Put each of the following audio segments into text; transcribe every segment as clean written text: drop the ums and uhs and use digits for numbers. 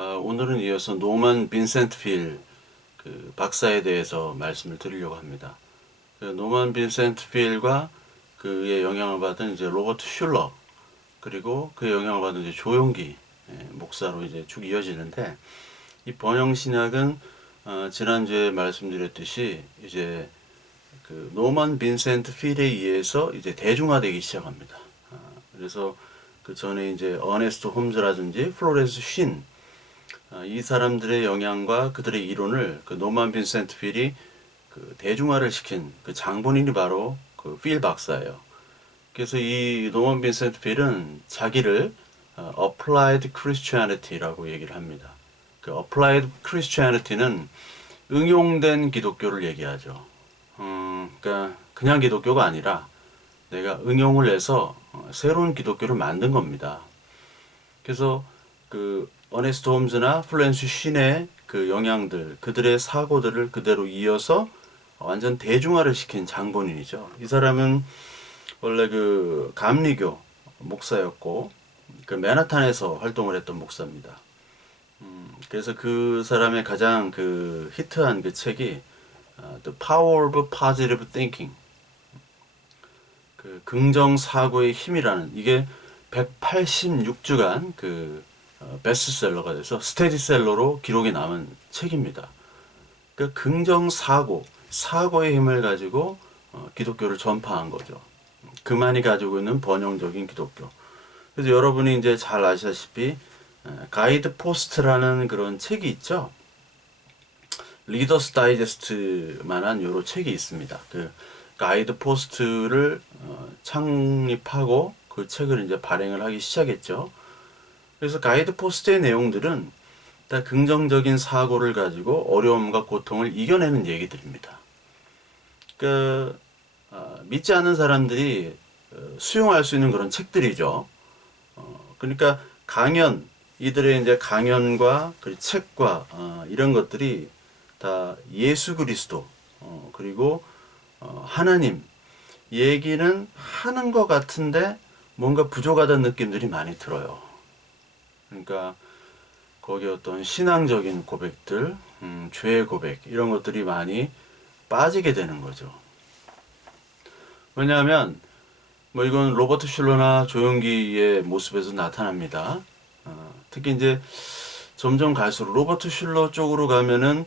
오늘은 이어서 노만 빈센트 필 박사에 대해서 말씀을 드리려고 합니다. 노만 빈센트 필과 그의 영향을 받은 이제 로버트 슐러, 그리고 그의 영향을 받은 이제 조용기 목사로 이제 쭉 이어지는데, 이 번영 신학은 지난주에 말씀드렸듯이 이제 그 노만 빈센트 필에 의해서 이제 대중화되기 시작합니다. 그래서 그 전에 이제 어네스트 홈즈라든지 플로렌스 쉰, 이 사람들의 영향과 그들의 이론을 그 노만 빈센트 필이 그 대중화를 시킨 그 장본인이 바로 그 필 박사예요. 그래서 이 노만 빈센트 필은 자기를 Applied Christianity라고 얘기를 합니다. 그 Applied Christianity는 응용된 기독교를 얘기하죠. 그러니까 그냥 기독교가 아니라 내가 응용을 해서 새로운 기독교를 만든 겁니다. 그래서 그 어네스트 홈즈나 플랜시 쉰의 그 영향들, 그들의 사고들을 그대로 이어서 완전 대중화를 시킨 장본인이죠. 이 사람은 원래 그 감리교 목사였고, 그 맨하탄에서 활동을 했던 목사입니다. 그래서 그 사람의 가장 그 히트한 그 책이 The Power of Positive Thinking, 그 긍정 사고의 힘이라는, 이게 186주간 그 베스트셀러가 돼서 스테디셀러로 기록이 남은 책입니다. 그 긍정 사고, 사고의 힘을 가지고 기독교를 전파한 거죠. 그만이 가지고 있는 번영적인 기독교. 그래서 여러분이 이제 잘 아시다시피 가이드 포스트라는 그런 책이 있죠. 리더스 다이제스트만한 요런 책이 있습니다. 그 가이드 포스트를 창립하고 그 책을 이제 발행을 하기 시작했죠. 그래서 가이드 포스트의 내용들은 다 긍정적인 사고를 가지고 어려움과 고통을 이겨내는 얘기들입니다. 그 믿지 않는 사람들이 수용할 수 있는 그런 책들이죠. 그러니까 강연, 이들의 이제 강연과 그 책과 이런 것들이 다 예수 그리스도, 그리고 하나님 얘기는 하는 것 같은데 뭔가 부족하다는 느낌들이 많이 들어요. 그러니까 거기 어떤 신앙적인 고백들, 죄의 고백, 이런 것들이 많이 빠지게 되는 거죠. 왜냐하면 뭐 이건 로버트 슐러나 조용기의 모습에서 나타납니다. 특히 이제 점점 갈수록 로버트 슐러 쪽으로 가면은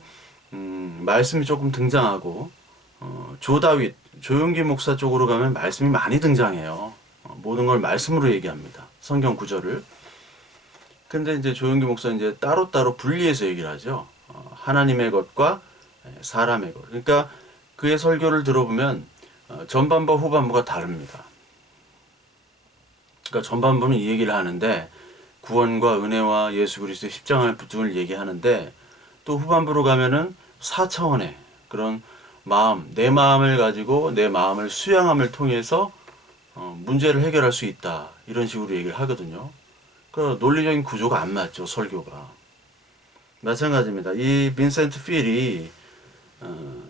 말씀이 조금 등장하고, 조 다윗, 조용기 목사 쪽으로 가면 말씀이 많이 등장해요. 모든 걸 말씀으로 얘기합니다. 성경 구절을. 근데 이제 조용기 목사는 이제 따로따로 분리해서 얘기를 하죠. 하나님의 것과 사람의 것. 그러니까 그의 설교를 들어보면 전반부와 후반부가 다릅니다. 그러니까 전반부는 이 얘기를 하는데, 구원과 은혜와 예수 그리스도의 십자가의 부흥을 얘기하는데, 또 후반부로 가면은 4차원의 그런 마음, 내 마음을 가지고 내 마음을 수양함을 통해서 문제를 해결할 수 있다, 이런 식으로 얘기를 하거든요. 그 논리적인 구조가 안 맞죠, 설교가. 마찬가지입니다. 이 빈센트 필이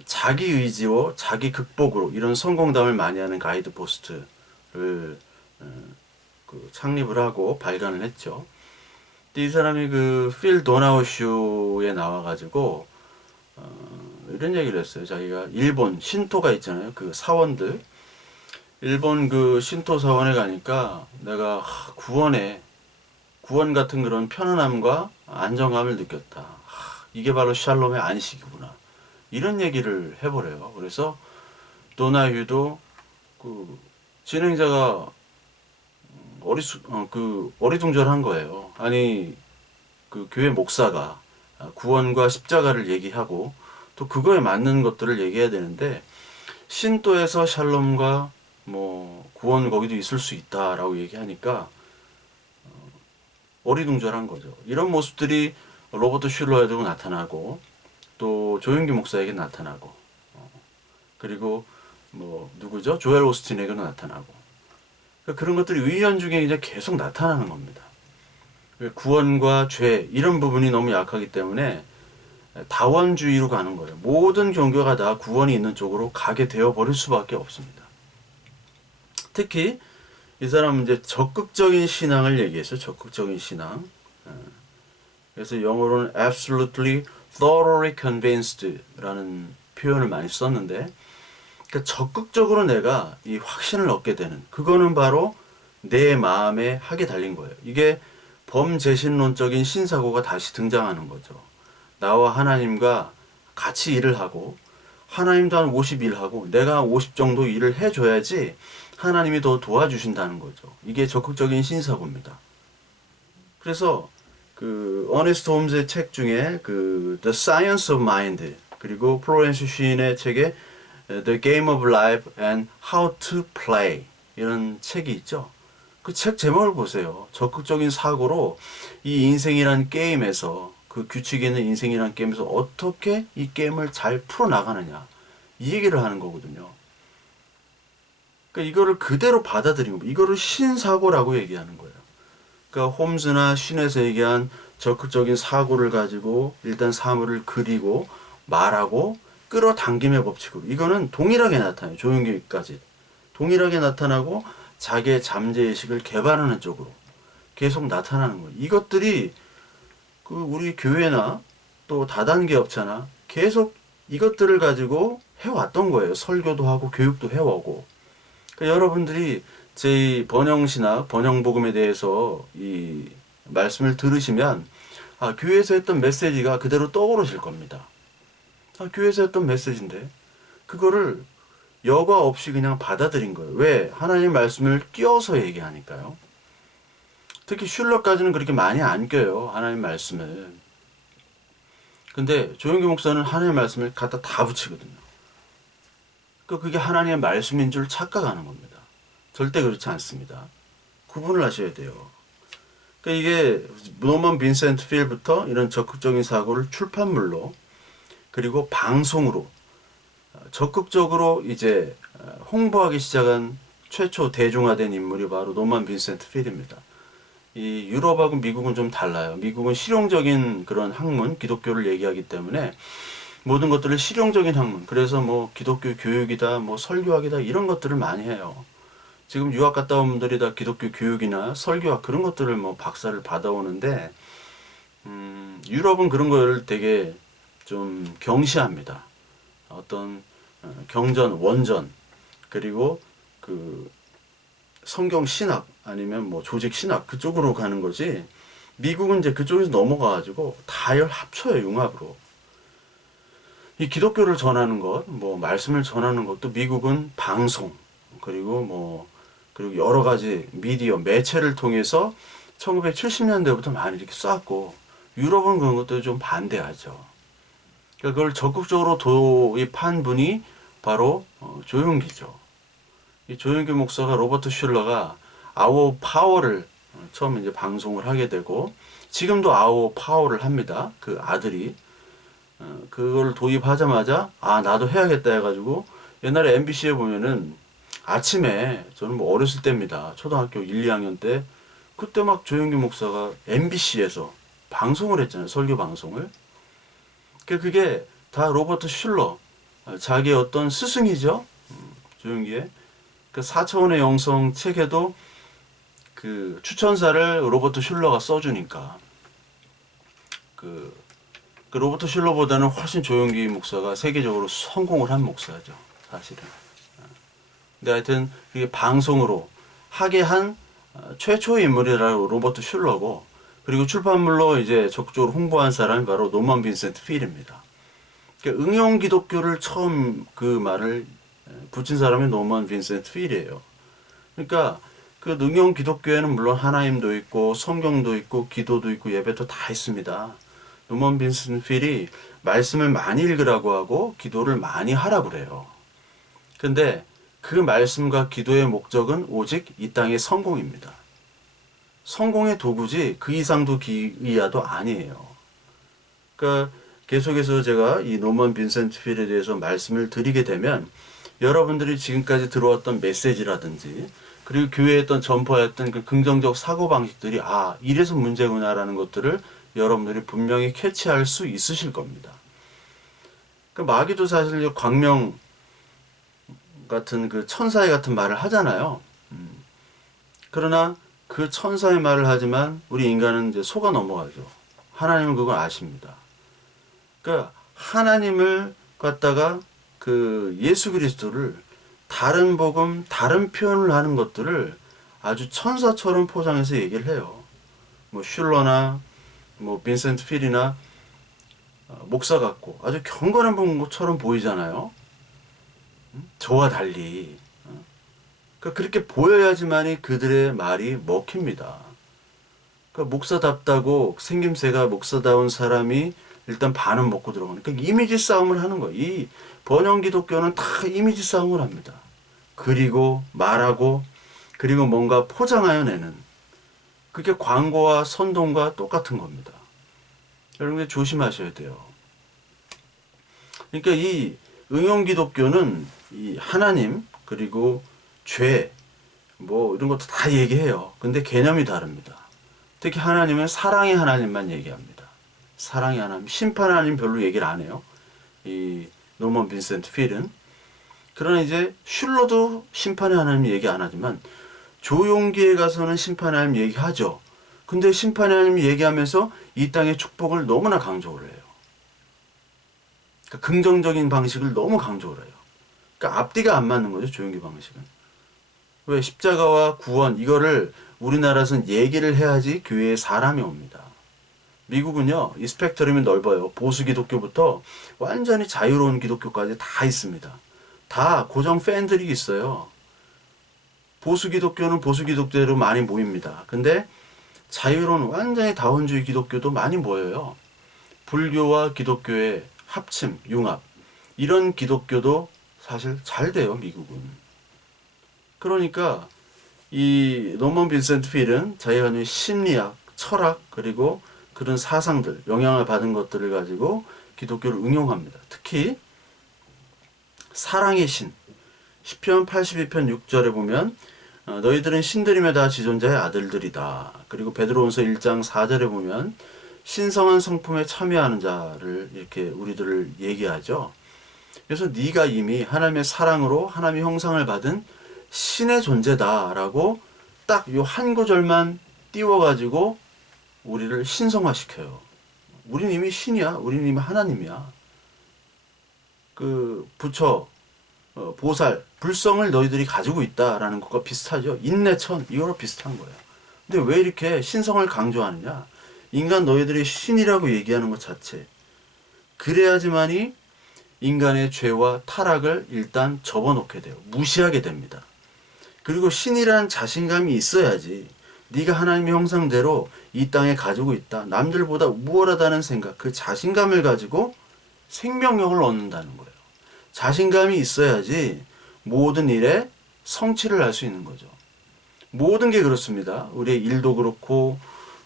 자기 의지로 자기 극복으로 이런 성공담을 많이 하는 가이드 포스트를 그 창립을 하고 발간을 했죠. 근데 이 사람이 그 필 도나우 쇼에 나와가지고 이런 얘기를 했어요. 자기가 일본 신토가 있잖아요. 그 사원들, 일본 그 신토 사원에 가니까 내가 구원 같은 그런 편안함과 안정감을 느꼈다. 이게 바로 샬롬의 안식이구나. 이런 얘기를 해버려요. 그래서 도나휴도 그 진행자가 어리둥절한 거예요. 아니, 그 교회 목사가 구원과 십자가를 얘기하고 또 그거에 맞는 것들을 얘기해야 되는데, 신도에서 샬롬과 뭐 구원 거기도 있을 수 있다라고 얘기하니까 어리둥절한 거죠. 이런 모습들이 로버트 슐러에도 나타나고 또 조용기 목사에게 나타나고, 그리고 뭐 누구죠? 조엘 오스틴에게도 나타나고, 그러니까 그런 것들이 의견중에 이제 계속 나타나는 겁니다. 구원과 죄 이런 부분이 너무 약하기 때문에 다원주의로 가는 거예요. 모든 종교가 다 구원이 있는 쪽으로 가게 되어 버릴 수밖에 없습니다. 특히 이 사람은 이제 적극적인 신앙을 얘기했어요. 적극적인 신앙. 그래서 영어로는 absolutely thoroughly convinced라는 표현을 많이 썼는데, 그러니까 적극적으로 내가 이 확신을 얻게 되는, 그거는 바로 내 마음에 학이 달린 거예요. 이게 범재신론적인 신사고가 다시 등장하는 거죠. 나와 하나님과 같이 일을 하고, 하나님도 한 50 일하고 내가 50 정도 일을 해줘야지 하나님이 더 도와주신다는 거죠. 이게 적극적인 신사고입니다. 그래서 그 어네스트 홈즈의 책 중에 그 The Science of Mind, 그리고 플로렌스 쉬인의 책에 The Game of Life and How to Play, 이런 책이 있죠. 그 책 제목을 보세요. 적극적인 사고로 이 인생이란 게임에서, 그 규칙이 있는 인생이란 게임에서 어떻게 이 게임을 잘 풀어나가느냐, 이 얘기를 하는 거거든요. 그러니까 이거를 그대로 받아들인 겁니다. 이거를 신사고라고 얘기하는 거예요. 그러니까 홈즈나 신에서 얘기한 적극적인 사고를 가지고 일단 사물을 그리고 말하고 끌어당김의 법칙으로, 이거는 동일하게 나타나요. 조용기까지 동일하게 나타나고 자기의 잠재의식을 개발하는 쪽으로 계속 나타나는 거예요. 이것들이 그 우리 교회나 또 다단계 업체나 계속 이것들을 가지고 해왔던 거예요. 설교도 하고 교육도 해오고. 그러니까 여러분들이 제 번영신학, 번영복음에 대해서 이 말씀을 들으시면 교회에서 했던 메시지가 그대로 떠오르실 겁니다. 교회에서 했던 메시지인데 그거를 여과 없이 그냥 받아들인 거예요. 왜? 하나님 말씀을 끼워서 얘기하니까요. 특히 슐러까지는 그렇게 많이 안 껴요. 하나님 말씀을. 근데 조영기 목사는 하나님 말씀을 갖다 다 붙이거든요. 그러니까 그게 하나님의 말씀인 줄 착각하는 겁니다. 절대 그렇지 않습니다. 구분을 하셔야 돼요. 그러니까 이게 노먼 빈센트 필부터 이런 적극적인 사고를 출판물로, 그리고 방송으로 적극적으로 이제 홍보하기 시작한 최초 대중화된 인물이 바로 노먼 빈센트 필입니다. 이 유럽하고 미국은 좀 달라요. 미국은 실용적인 그런 학문, 기독교를 얘기하기 때문에 모든 것들을 실용적인 학문, 그래서 뭐 기독교 교육이다, 뭐 설교학이다, 이런 것들을 많이 해요. 지금 유학 갔다 온 분들이 다 기독교 교육이나 설교학 그런 것들을 뭐 박사를 받아오는데, 유럽은 그런 걸 되게 좀 경시합니다. 어떤 경전, 원전, 그리고 그 성경 신학 아니면 뭐 조직 신학 그쪽으로 가는 거지, 미국은 이제 그쪽에서 넘어가가지고 다 합쳐요, 융합으로. 이 기독교를 전하는 것, 뭐 말씀을 전하는 것도 미국은 방송, 그리고 여러 가지 미디어 매체를 통해서 1970년대부터 많이 이렇게 쐈고, 유럽은 그런 것도 좀 반대하죠. 그걸 적극적으로 도입한 분이 바로 조용기죠. 이 조용기 목사가, 로버트 슐러가 아워 파워를 처음 이제 방송을 하게 되고, 지금도 아워 파워를 합니다. 그 아들이. 그걸 도입하자마자 나도 해야겠다 해가지고, 옛날에 MBC에 보면은 아침에, 저는 뭐 어렸을 때입니다. 초등학교 1, 2학년 때, 그때 막 조용기 목사가 MBC에서 방송을 했잖아요. 설교 방송을. 그게 다 로버트 슐러, 자기의 어떤 스승이죠. 조용기의. 그 4차원의 영성 책에도 그 추천사를 로버트 슐러가 써주니까, 그 로버트 슐러보다는 훨씬 조용기 목사가 세계적으로 성공을 한 목사죠, 사실은. 근데 하여튼 그게 방송으로 하게 한 최초의 인물이라고 로버트 슐러고, 그리고 출판물로 이제 적극적으로 홍보한 사람이 바로 노먼 빈센트 필입니다. 그러니까 응용 기독교를 처음 그 말을 붙인 사람이 노먼 빈센트 필이에요. 그러니까 그 응용 기독교에는 물론 하나님도 있고 성경도 있고 기도도 있고 예배도 다 있습니다. 노먼 빈센트 필이 말씀을 많이 읽으라고 하고 기도를 많이 하라고 그래요. 근데 그 말씀과 기도의 목적은 오직 이 땅의 성공입니다. 성공의 도구지 그 이상도 이하도 아니에요. 그러니까 계속해서 제가 이 노먼 빈센트 필에 대해서 말씀을 드리게 되면, 여러분들이 지금까지 들어왔던 메시지라든지, 그리고 교회에 했던 전파했던 그 긍정적 사고방식들이 이래서 문제구나라는 것들을 여러분들이 분명히 캐치할 수 있으실 겁니다. 그 마귀도 사실 광명 같은 그 천사의 같은 말을 하잖아요. 그러나 그 천사의 말을 하지만 우리 인간은 이제 속아 넘어가죠. 하나님은 그걸 아십니다. 그러니까 하나님을 갖다가 그 예수 그리스도를 다른 복음, 다른 표현을 하는 것들을 아주 천사처럼 포장해서 얘기를 해요. 뭐 슐러나 뭐 빈센트 필이나 목사 같고 아주 경건한 것처럼 보이잖아요. 저와 달리. 그러니까 그렇게 보여야지만이 그들의 말이 먹힙니다. 그러니까 목사답다고 생김새가 목사다운 사람이 일단 반은 먹고 들어가는. 그러니까 이미지 싸움을 하는 거예요. 이 번영 기독교는 다 이미지 싸움을 합니다. 그리고 말하고 그리고 뭔가 포장하여 내는. 그게 광고와 선동과 똑같은 겁니다. 여러분 조심하셔야 돼요. 그러니까 이 응용 기독교는 이 하나님 그리고 죄 뭐 이런 것도 다 얘기해요. 근데 개념이 다릅니다. 특히 하나님은 사랑의 하나님만 얘기합니다. 사랑의 하나님, 심판 하나님 별로 얘기를 안 해요. 이 노먼 빈센트 필은. 그러나 이제 슐러도 심판의 하나님 얘기 안 하지만 조용기에 가서는 심판의 하나님 얘기하죠. 근데 심판의 하나님 얘기하면서 이 땅의 축복을 너무나 강조를 해요. 그러니까 긍정적인 방식을 너무 강조를 해요. 그러니까 앞뒤가 안 맞는 거죠, 조용기 방식은. 왜 십자가와 구원 이거를 우리나라에서는 얘기를 해야지 교회에 사람이 옵니다. 미국은요, 이 스펙트럼이 넓어요. 보수 기독교부터 완전히 자유로운 기독교까지 다 있습니다. 다 고정 팬들이 있어요. 보수 기독교는 보수 기독교대로 많이 모입니다. 근데 자유로운 완전히 다원주의 기독교도 많이 모여요. 불교와 기독교의 합침, 융합 이런 기독교도 사실 잘 돼요, 미국은. 그러니까 이 노먼 빈센트 필은 자기가 가진 심리학, 철학 그리고 그런 사상들, 영향을 받은 것들을 가지고 기독교를 응용합니다. 특히 사랑의 신, 시편 82편 6절에 보면 너희들은 신들이며 다 지존자의 아들들이다. 그리고 베드로전서 1장 4절에 보면 신성한 성품에 참여하는 자를 이렇게 우리들을 얘기하죠. 그래서 네가 이미 하나님의 사랑으로 하나님의 형상을 받은 신의 존재다라고 딱 요 한 구절만 띄워가지고 우리를 신성화시켜요. 우린 이미 신이야. 우린 이미 하나님이야. 그 부처, 보살, 불성을 너희들이 가지고 있다라는 것과 비슷하죠. 인내천 이거로 비슷한 거예요. 근데 왜 이렇게 신성을 강조하느냐? 인간 너희들이 신이라고 얘기하는 것 자체. 그래야지만이 인간의 죄와 타락을 일단 접어놓게 돼요. 무시하게 됩니다. 그리고 신이라는 자신감이 있어야지 네가 하나님의 형상대로 이 땅에 가지고 있다. 남들보다 우월하다는 생각, 그 자신감을 가지고 생명력을 얻는다는 거예요. 자신감이 있어야지 모든 일에 성취를 할 수 있는 거죠. 모든 게 그렇습니다. 우리의 일도 그렇고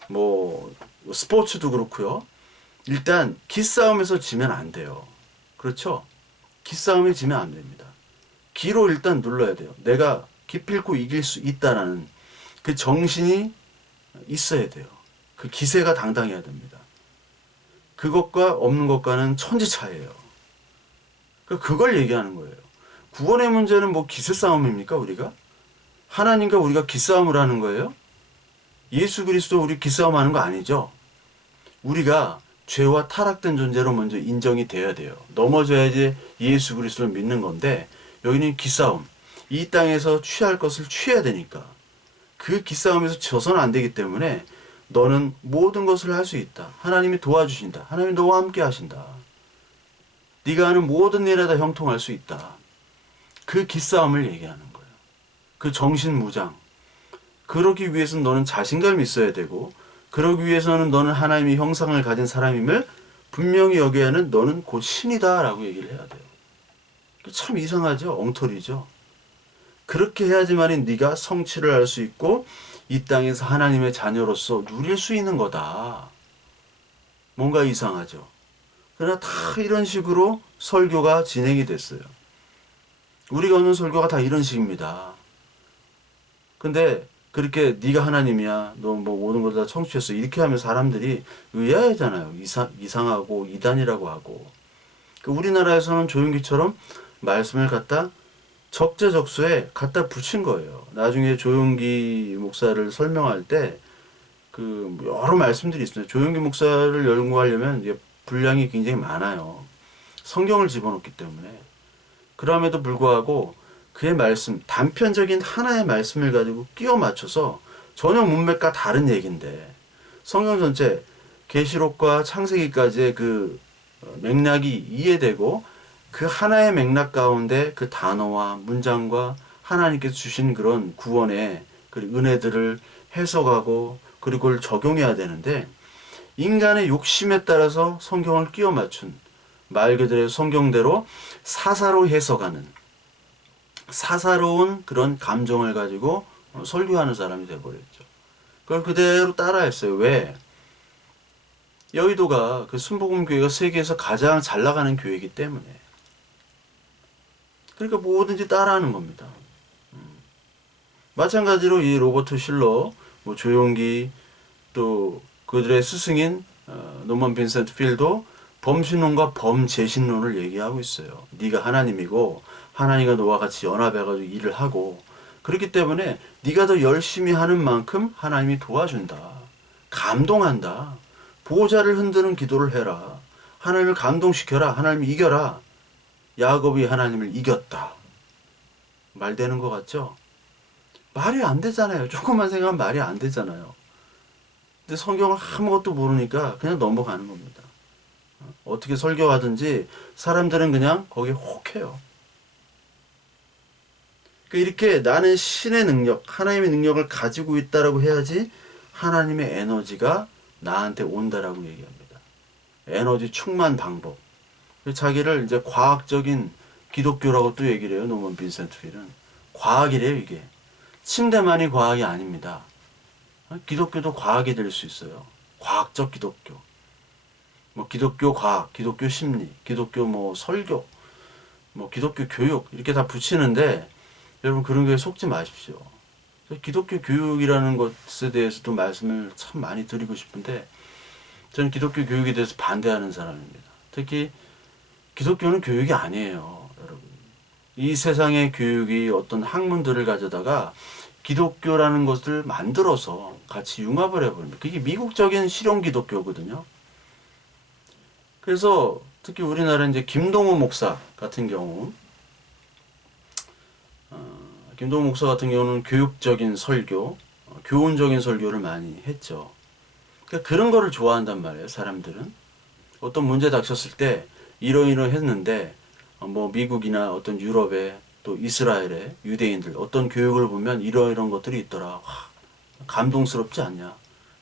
뭐 스포츠도 그렇고요. 일단 기싸움에서 지면 안 돼요. 그렇죠? 기싸움에 지면 안 됩니다. 기로 일단 눌러야 돼요. 내가 기필코 이길 수 있다라는 그 정신이 있어야 돼요. 그 기세가 당당해야 됩니다. 그것과 없는 것과는 천지 차이예요. 그걸 얘기하는 거예요. 구원의 문제는 뭐 기세 싸움입니까, 우리가? 하나님과 우리가 기싸움을 하는 거예요? 예수 그리스도 우리 기싸움 하는 거 아니죠? 우리가 죄와 타락된 존재로 먼저 인정이 돼야 돼요. 넘어져야지 예수 그리스도를 믿는 건데 여기는 기싸움. 이 땅에서 취할 것을 취해야 되니까 그 기싸움에서 져서는 안 되기 때문에 너는 모든 것을 할 수 있다. 하나님이 도와주신다. 하나님이 너와 함께 하신다. 네가 하는 모든 일에 다 형통할 수 있다. 그 기싸움을 얘기하는 거예요. 그 정신무장. 그러기 위해서는 너는 자신감이 있어야 되고 그러기 위해서는 너는 하나님의 형상을 가진 사람임을 분명히 여겨야 하는 너는 곧 신이다 라고 얘기를 해야 돼요. 참 이상하죠? 엉터리죠? 그렇게 해야지만이 네가 성취를 할 수 있고 이 땅에서 하나님의 자녀로서 누릴 수 있는 거다. 뭔가 이상하죠? 그러나 다 이런 식으로 설교가 진행이 됐어요. 우리가 오는 설교가 다 이런 식입니다. 근데 그렇게 네가 하나님이야. 너 뭐 모든 걸 다 성취했어. 이렇게 하면 사람들이 의아해잖아요. 이상하고 이단이라고 하고. 우리나라에서는 조용기처럼 말씀을 갖다 적재적소에 갖다 붙인 거예요. 나중에 조용기 목사를 설명할 때 그 여러 말씀들이 있습니다. 조용기 목사를 연구하려면 이제 분량이 굉장히 많아요. 성경을 집어넣기 때문에. 그럼에도 불구하고 그의 말씀, 단편적인 하나의 말씀을 가지고 끼워 맞춰서 전혀 문맥과 다른 얘기인데 성경 전체 계시록과 창세기까지의 그 맥락이 이해되고 그 하나의 맥락 가운데 그 단어와 문장과 하나님께서 주신 그런 구원의 그 은혜들을 해석하고 그리고 그걸 적용해야 되는데 인간의 욕심에 따라서 성경을 끼워 맞춘 말 그대로 성경대로 사사로 해석하는 사사로운 그런 감정을 가지고 설교하는 사람이 돼버렸죠. 그걸 그대로 따라했어요. 왜? 여의도가 그 순복음교회가 세계에서 가장 잘 나가는 교회이기 때문에. 그러니까 뭐든지 따라하는 겁니다. 마찬가지로 이 로버트 실러, 뭐 조용기, 또 그들의 스승인 노먼 빈센트 필도 범신론과 범재신론을 얘기하고 있어요. 네가 하나님이고 하나님과 너와 같이 연합해가지고 일을 하고 그렇기 때문에 네가 더 열심히 하는 만큼 하나님이 도와준다. 감동한다. 보호자를 흔드는 기도를 해라. 하나님을 감동시켜라. 하나님을 이겨라. 야곱이 하나님을 이겼다. 말 되는 것 같죠? 말이 안 되잖아요. 조금만 생각하면 말이 안 되잖아요. 근데 성경을 아무것도 모르니까 그냥 넘어가는 겁니다. 어떻게 설교하든지 사람들은 그냥 거기에 혹해요. 이렇게 나는 신의 능력, 하나님의 능력을 가지고 있다라고 해야지 하나님의 에너지가 나한테 온다라고 얘기합니다. 에너지 충만 방법. 자기를 이제 과학적인 기독교라고 또 얘기를 해요. 노먼 빈센트 필은. 과학이래요, 이게. 침대만이 과학이 아닙니다. 기독교도 과학이 될 수 있어요. 과학적 기독교. 뭐 기독교 과학, 기독교 심리, 기독교 뭐 설교, 뭐 기독교 교육 이렇게 다 붙이는데 여러분 그런 거에 속지 마십시오. 기독교 교육이라는 것에 대해서도 말씀을 참 많이 드리고 싶은데 저는 기독교 교육에 대해서 반대하는 사람입니다. 특히 기독교는 교육이 아니에요, 여러분. 이 세상의 교육이 어떤 학문들을 가져다가 기독교라는 것을 만들어서 같이 융합을 해버립니다. 그게 미국적인 실용 기독교거든요. 그래서 특히 우리나라 이제 김동호 목사 같은 경우, 김동호 목사 같은 경우는 교육적인 설교, 교훈적인 설교를 많이 했죠. 그러니까 그런 거를 좋아한단 말이에요, 사람들은. 어떤 문제 닥쳤을 때 이러이러했는데 뭐 미국이나 어떤 유럽에 또 이스라엘의 유대인들 어떤 교육을 보면 이러이런 것들이 있더라. 와, 감동스럽지 않냐?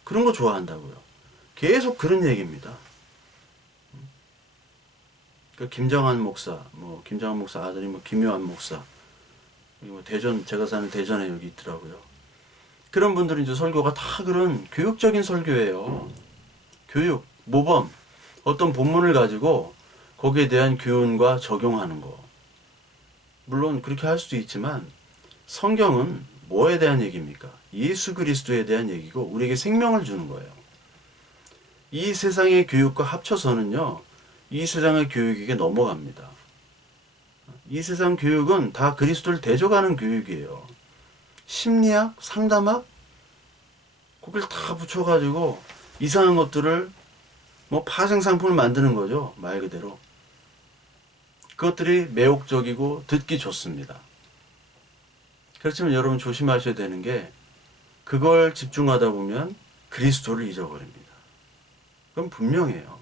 그런 거 좋아한다고요. 계속 그런 얘기입니다. 그 김정한 목사, 뭐 김정한 목사 아들이 뭐 김요한 목사, 뭐 대전 제가 사는 대전에 여기 있더라고요. 그런 분들은 이제 설교가 다 그런 교육적인 설교예요. 교육, 모범, 어떤 본문을 가지고 거기에 대한 교훈과 적용하는 거. 물론 그렇게 할 수도 있지만 성경은 뭐에 대한 얘기입니까? 예수 그리스도에 대한 얘기고 우리에게 생명을 주는 거예요. 이 세상의 교육과 합쳐서는요. 이 세상의 교육에게 넘어갑니다. 이 세상 교육은 다 그리스도를 대적하는 교육이에요. 심리학, 상담학, 거기를 다 붙여가지고 이상한 것들을 뭐 파생상품을 만드는 거죠. 말 그대로. 그것들이 매혹적이고 듣기 좋습니다. 그렇지만 여러분 조심하셔야 되는 게 그걸 집중하다 보면 그리스도를 잊어버립니다. 그건 분명해요.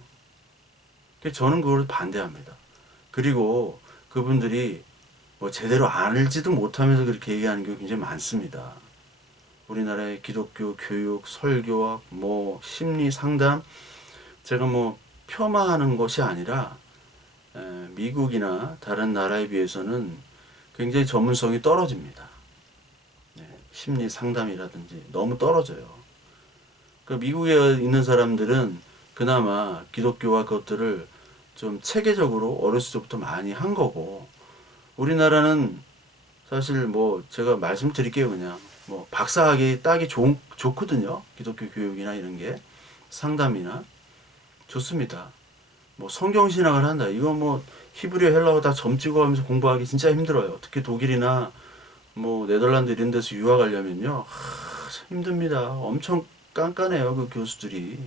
저는 그걸 반대합니다. 그리고 그분들이 뭐 제대로 알지도 못하면서 그렇게 얘기하는 게 굉장히 많습니다. 우리나라의 기독교 교육, 설교학, 뭐 심리 상담 제가 뭐 폄하하는 것이 아니라 미국이나 다른 나라에 비해서는 굉장히 전문성이 떨어집니다. 심리 상담이라든지 너무 떨어져요. 그 미국에 있는 사람들은 그나마 기독교와 그것들을 좀 체계적으로 어렸을 때부터 많이 한 거고 우리나라는 사실 뭐 제가 말씀드릴게요. 그냥 뭐 박사학위 따기 좋거든요. 기독교 교육이나 이런 게 상담이나 좋습니다. 뭐 성경신학을 한다. 이거 뭐 히브리어 헬라어 다 점 찍어가면서 공부하기 진짜 힘들어요. 특히 독일이나 뭐 네덜란드 이런 데서 유학하려면요. 참 힘듭니다. 엄청 깐깐해요, 그 교수들이.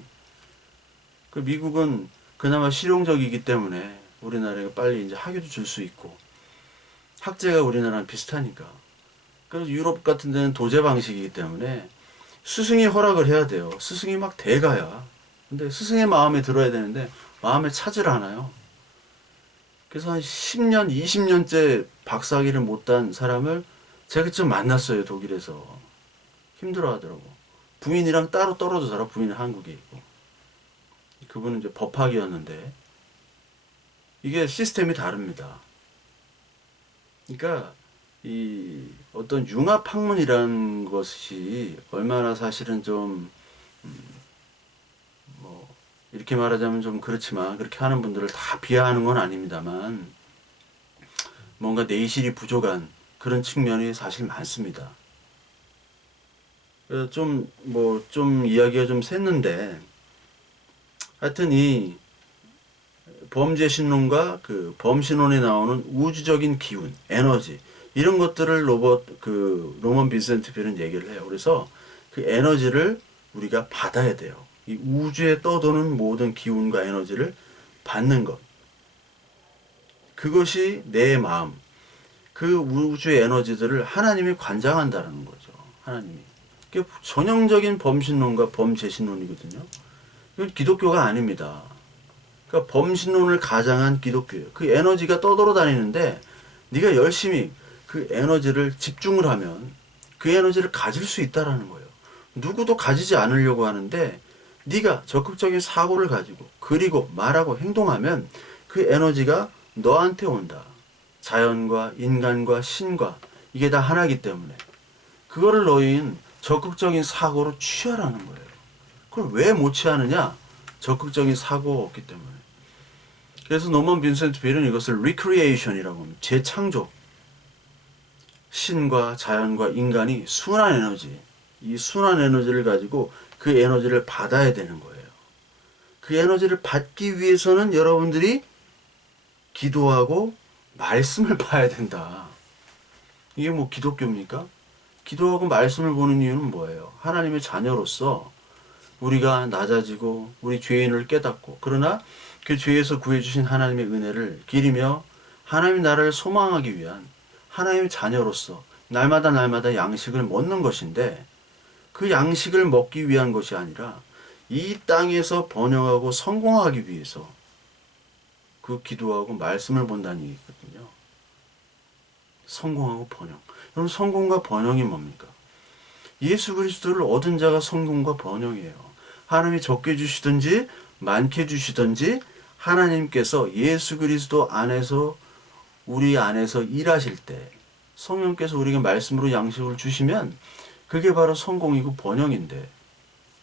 그 미국은 그나마 실용적이기 때문에 우리나라에 빨리 이제 학위도 줄 수 있고, 학제가 우리나라랑 비슷하니까. 그래서 유럽 같은 데는 도제 방식이기 때문에 스승이 허락을 해야 돼요. 스승이 막 대가야. 근데 스승의 마음에 들어야 되는데 마음에 차질 않아요. 그래서 한 10년, 20년째 박사학위를 못 딴 사람을 제가 좀 만났어요, 독일에서. 힘들어 하더라고. 부인이랑 따로 떨어져 살아. 부인은 한국에 있고. 그분은 이제 법학이었는데, 이게 시스템이 다릅니다. 그러니까 이 어떤 융합학문이라는 것이 얼마나 사실은 좀 뭐 이렇게 말하자면 좀 그렇지만, 그렇게 하는 분들을 다 비하하는 건 아닙니다만, 뭔가 내실이 부족한 그런 측면이 사실 많습니다. 그래서 좀 이야기가 좀 샜는데, 하여튼 이 범죄신론과 그 범신론에 나오는 우주적인 기운, 에너지, 이런 것들을 로먼 빈센트 필은 얘기를 해요. 그래서 그 에너지를 우리가 받아야 돼요. 이 우주에 떠도는 모든 기운과 에너지를 받는 것. 그것이 내 마음. 그 우주의 에너지들을 하나님이 관장한다는 거죠. 하나님이. 그게 전형적인 범신론과 범죄신론이거든요. 이건 기독교가 아닙니다. 그러니까 범신론을 가장한 기독교예요. 그 에너지가 떠돌아다니는데 네가 열심히 그 에너지를 집중을 하면 그 에너지를 가질 수 있다라는 거예요. 누구도 가지지 않으려고 하는데 네가 적극적인 사고를 가지고 그리고 말하고 행동하면 그 에너지가 너한테 온다. 자연과 인간과 신과 이게 다 하나이기 때문에 그거를 너희는 적극적인 사고로 취하라는 거예요. 그걸 왜 못 취하느냐? 적극적인 사고가 없기 때문에. 그래서 노먼 빈센트 필은 이것을 리크리에이션이라고 합니다. 재창조. 신과 자연과 인간이 순환 에너지, 이 순환 에너지를 가지고 그 에너지를 받아야 되는 거예요. 그 에너지를 받기 위해서는 여러분들이 기도하고 말씀을 봐야 된다. 이게 뭐 기독교입니까? 기도하고 말씀을 보는 이유는 뭐예요? 하나님의 자녀로서 우리가 낮아지고 우리 죄인을 깨닫고, 그러나 그 죄에서 구해주신 하나님의 은혜를 기리며 하나님 나라를 소망하기 위한 하나님의 자녀로서 날마다 양식을 먹는 것인데, 그 양식을 먹기 위한 것이 아니라 이 땅에서 번영하고 성공하기 위해서 그 기도하고 말씀을 본다는 얘기거든요. 성공하고 번영. 그럼 성공과 번영이 뭡니까? 예수 그리스도를 얻은 자가 성공과 번영이에요. 하나님이 적게 주시든지 많게 주시든지 하나님께서 예수 그리스도 안에서 우리 안에서 일하실 때 성령께서 우리에게 말씀으로 양식을 주시면 그게 바로 성공이고 번영인데,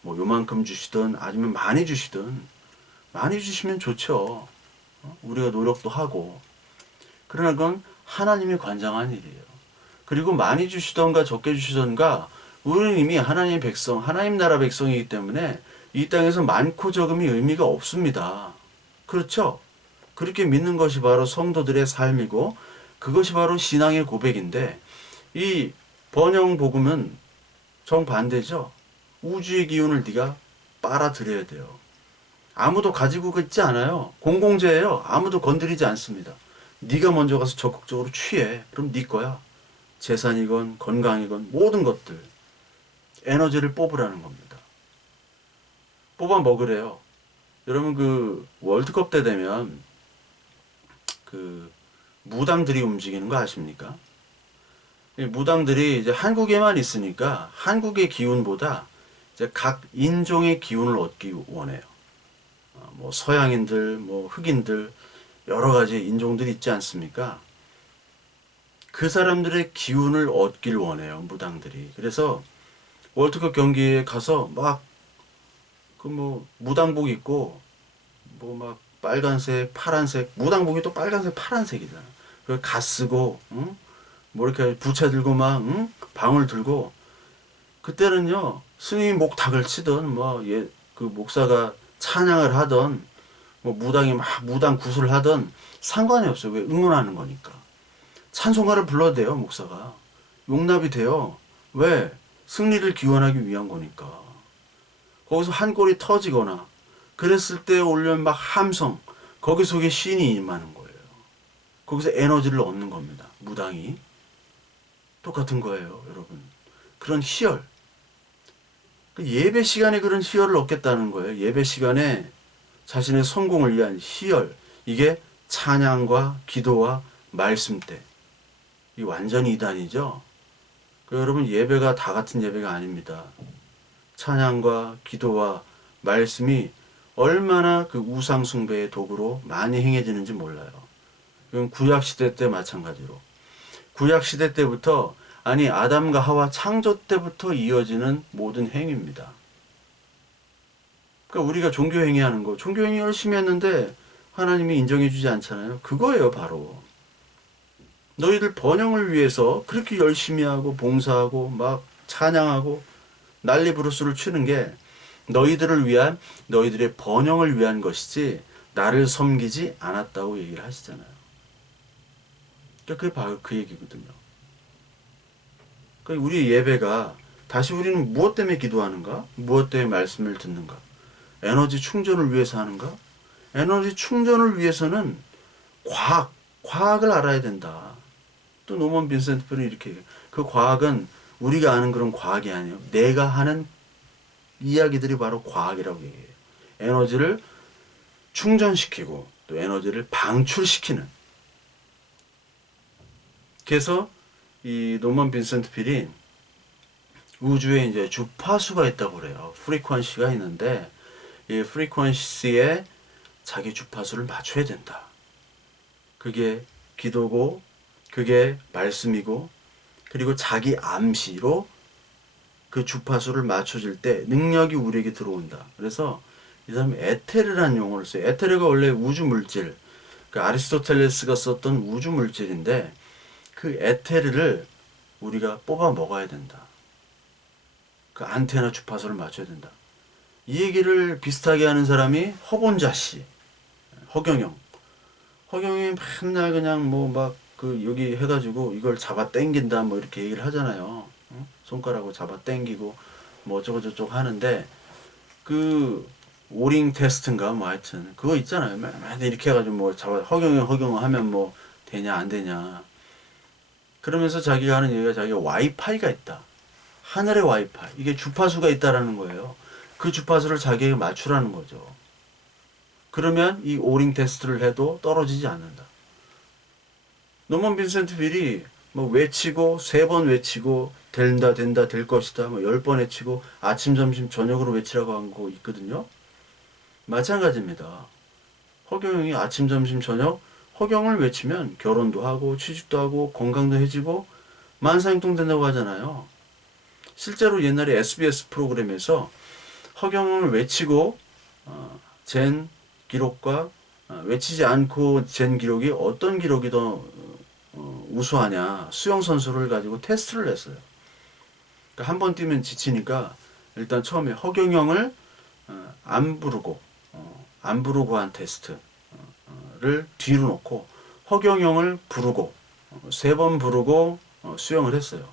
뭐 요만큼 주시든 아니면 많이 주시든, 많이 주시면 좋죠. 우리가 노력도 하고. 그러나 그건 하나님이 관장한 일이에요. 그리고 많이 주시던가 적게 주시던가 우리는 이미 하나님의 백성, 하나님 나라 백성이기 때문에 이 땅에서 많고 적음이 의미가 없습니다. 그렇죠? 그렇게 믿는 것이 바로 성도들의 삶이고 그것이 바로 신앙의 고백인데, 이 번영 복음은 정반대죠. 우주의 기운을 네가 빨아들여야 돼요. 아무도 가지고 있지 않아요. 공공재예요. 아무도 건드리지 않습니다. 네가 먼저 가서 적극적으로 취해. 그럼 네 거야. 재산이건 건강이건 모든 것들. 에너지를 뽑으라는 겁니다. 뽑아 먹으래요. 여러분 그 월드컵 때 되면 그 무당들이 움직이는 거 아십니까? 이 무당들이 이제 한국에만 있으니까 한국의 기운보다 이제 각 인종의 기운을 얻기 원해요. 뭐 서양인들, 뭐 흑인들 여러 가지 인종들이 있지 않습니까? 그 사람들의 기운을 얻길 원해요, 무당들이. 그래서 월드컵 경기에 가서 막 그 뭐 무당복 입고 뭐 막 빨간색, 파란색, 무당복이 또 빨간색, 파란색이잖아. 그걸 가 쓰고, 응? 뭐 이렇게 부채 들고 막, 응? 방울 들고. 그때는요, 스님이 목탁을 치던, 뭐, 그 목사가 찬양을 하던, 뭐 무당이 막 무당 구슬을 하던 상관이 없어요. 왜? 응원하는 거니까. 찬송가를 불러도 돼요, 목사가. 용납이 돼요. 왜? 승리를 기원하기 위한 거니까. 거기서 한 골이 터지거나 그랬을 때 올려면 막 함성, 거기 속에 신이 임하는 거예요. 거기서 에너지를 얻는 겁니다. 무당이. 똑같은 거예요, 여러분. 그런 희열. 예배 시간에 그런 희열을 얻겠다는 거예요. 예배 시간에 자신의 성공을 위한 희열. 이게 찬양과 기도와 말씀 때. 이 완전히 이단이죠. 여러분, 예배가 다 같은 예배가 아닙니다. 찬양과 기도와 말씀이 얼마나 그 우상숭배의 도구로 많이 행해지는지 몰라요. 이건 구약시대 때 마찬가지로. 구약시대 때부터, 아니 아담과 하와 창조 때부터 이어지는 모든 행위입니다. 그러니까 우리가 종교행위 하는 거, 종교행위 열심히 했는데 하나님이 인정해 주지 않잖아요. 그거예요, 바로. 너희들 번영을 위해서 그렇게 열심히 하고 봉사하고 막 찬양하고 난리 부르스를 치는 게 너희들을 위한, 너희들의 번영을 위한 것이지 나를 섬기지 않았다고 얘기를 하시잖아요. 그러니까 그게 바로 그 얘기거든요. 그러니까 우리 예배가, 다시 우리는 무엇 때문에 기도하는가? 무엇 때문에 말씀을 듣는가? 에너지 충전을 위해서 하는가? 에너지 충전을 위해서는 과학을 알아야 된다. 또 노먼 빈센트 필은 이렇게 얘기해요. 그 과학은 우리가 아는 그런 과학이 아니에요. 내가 하는 이야기들이 바로 과학이라고 얘기해요. 에너지를 충전시키고 또 에너지를 방출시키는. 그래서 이 노먼 빈센트 필이 우주에 이제 주파수가 있다고 그래요. 프리퀀시가 있는데 이 프리퀀시에 자기 주파수를 맞춰야 된다. 그게 기도고 그게 말씀이고 그리고 자기 암시로 그 주파수를 맞춰줄 때 능력이 우리에게 들어온다. 그래서 이 사람이 에테르라는 용어를 써요. 에테르가 원래 우주물질, 그 아리스토텔레스가 썼던 우주물질인데 그 에테르를 우리가 뽑아 먹어야 된다. 그 안테나 주파수를 맞춰야 된다. 이 얘기를 비슷하게 하는 사람이 허본자 씨, 허경영. 허경영이 맨날 그냥 뭐 막 그 여기 해가지고 이걸 잡아 당긴다 뭐 이렇게 얘기를 하잖아요. 손가락으로 잡아 당기고 뭐 어쩌고 저쩌고 하는데 그 오링 테스트인가 뭐 하여튼 그거 있잖아요. 맨날 이렇게 해가지고 뭐 잡아 허경영 하면 뭐 되냐 안 되냐. 그러면서 자기가 하는 얘기가 자기가 와이파이가 있다. 하늘의 와이파이. 이게 주파수가 있다라는 거예요. 그 주파수를 자기에게 맞추라는 거죠. 그러면 이 오링 테스트를 해도 떨어지지 않는다. 노먼 빈센트 필이 뭐 외치고 3번 외치고 된다 될 것이다 뭐 10번 외치고 아침 점심 저녁으로 외치라고 한 거 있거든요. 마찬가지입니다. 허경영이 아침 점심 저녁 허경을 외치면 결혼도 하고 취직도 하고 건강도 해지고 만사형통 된다고 하잖아요. 실제로 옛날에 SBS 프로그램에서 허경영을 외치고 잰 기록과 외치지 않고 잰 기록이 어떤 기록이 더 우수하냐 수영선수를 가지고 테스트를 했어요. 그러니까 한 번 뛰면 지치니까 일단 처음에 허경영을 안 부르고 한 테스트를 뒤로 놓고 허경영을 부르고 3번 부르고 수영을 했어요.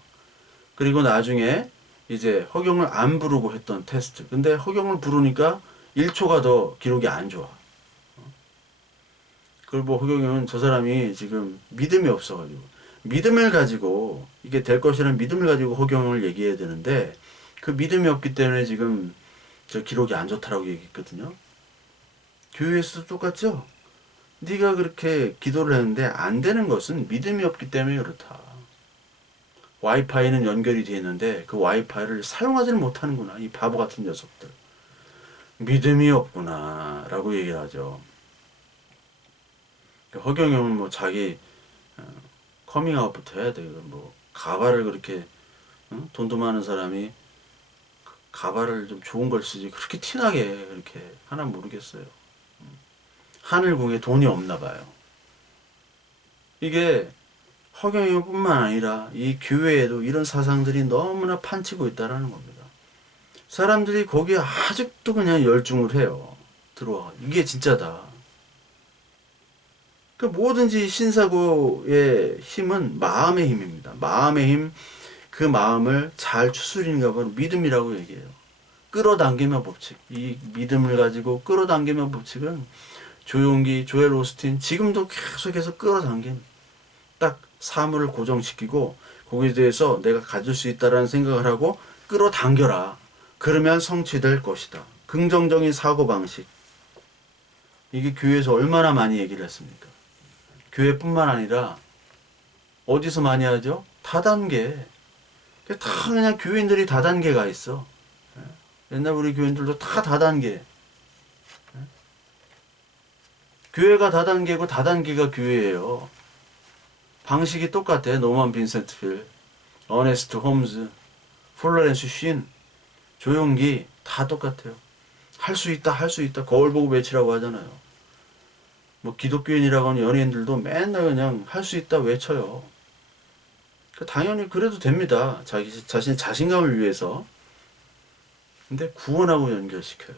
그리고 나중에 이제 허경을 안 부르고 했던 테스트. 근데 허경을 부르니까 1초가 더 기록이 안 좋아. 그리고 뭐 허경영은 저 사람이 지금 믿음이 없어가지고 믿음을 가지고 이게 될 것이라는 믿음을 가지고 허경영을 얘기해야 되는데 그 믿음이 없기 때문에 지금 저 기록이 안 좋다라고 얘기했거든요. 교회에서도 똑같죠? 네가 그렇게 기도를 했는데 안 되는 것은 믿음이 없기 때문에 그렇다. 와이파이는 연결이 되어 있는데 그 와이파이를 사용하지를 못하는구나. 이 바보 같은 녀석들. 믿음이 없구나 라고 얘기를 하죠. 허경영은 뭐 자기 커밍아웃부터 해야 돼. 뭐 가발을 그렇게 돈도 많은 사람이 가발을 좀 좋은 걸 쓰지 그렇게 티나게 그렇게 하나 모르겠어요. 하늘궁에 돈이 없나 봐요. 이게 허경영뿐만 아니라 이 교회에도 이런 사상들이 너무나 판치고 있다라는 겁니다. 사람들이 거기에 아직도 그냥 열중을 해요. 들어와. 이게 진짜다. 그 뭐든지 신사고의 힘은 마음의 힘입니다. 마음의 힘, 그 마음을 잘 추스리는 게 바로 믿음이라고 얘기해요. 끌어당기며 법칙. 이 믿음을 가지고 끌어당기며 법칙은 조용기, 조엘 오스틴 지금도 계속해서 끌어당김. 딱 사물을 고정시키고 거기에 대해서 내가 가질 수 있다라는 생각을 하고 끌어당겨라. 그러면 성취될 것이다. 긍정적인 사고방식. 이게 교회에서 얼마나 많이 얘기를 했습니까? 교회뿐만 아니라 어디서 많이 하죠? 다단계. 다 그냥 교인들이 다단계가 있어. 옛날 우리 교인들도 다 다단계. 교회가 다단계고 다단계가 교회예요. 방식이 똑같아. 노만 빈센트 필, 어네스트 홈즈, 플로렌스 쉰, 조용기 다 똑같아요. 할 수 있다, 할 수 있다. 거울 보고 외치라고 하잖아요. 뭐 기독교인이라고 하는 연예인들도 맨날 그냥 할 수 있다 외쳐요. 당연히 그래도 됩니다. 자신의 자신감을 위해서. 근데 구원하고 연결시켜요.